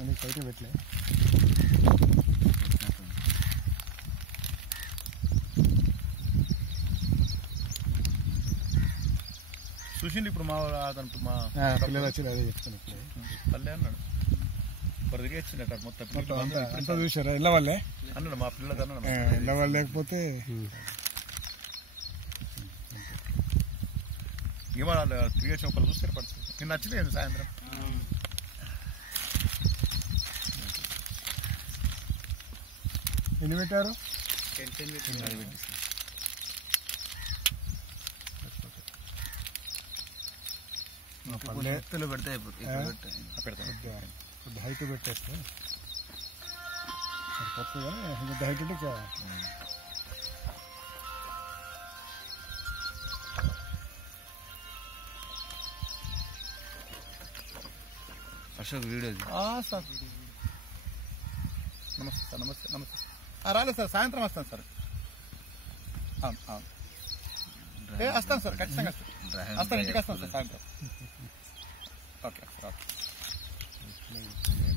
అందుకు సైట్ పెట్టలే. చూసిండి ఇప్పుడు మా అతను మా పిల్లలు వచ్చి అదే చెప్తాను. పల్లె అన్నాడు కొద్దిగా ఇచ్చినట్టు మొత్తం అంతా చూసారా ఇళ్ళ వాళ్ళే అన్నాడు మా పిల్లలకి అన్నాడు. ఇళ్ళ వాళ్ళు లేకపోతే ఇవాళ తిరిగే చౌకలు చూస్తే పడుతుంది. నేను నచ్చలేదు సాయంత్రం. ఎన్ని పెట్టారు? ఎత్తులు పెడితే కొద్ది హైట్ పెట్టేస్తే సరిపోతుంది. కానీ కొద్ది హైట్ ఉంటే అశోక్ వీడియో సార్. నమస్తే సార్. నమస్తే నమస్తే. రాలేదు సార్, సాయంత్రం వస్తాను సార్. అవును అవును వస్తాను సార్, ఖచ్చితంగా వస్తాను. ఇంటికి వస్తాను సార్ సాయంత్రం. Okay sir. ఓకే.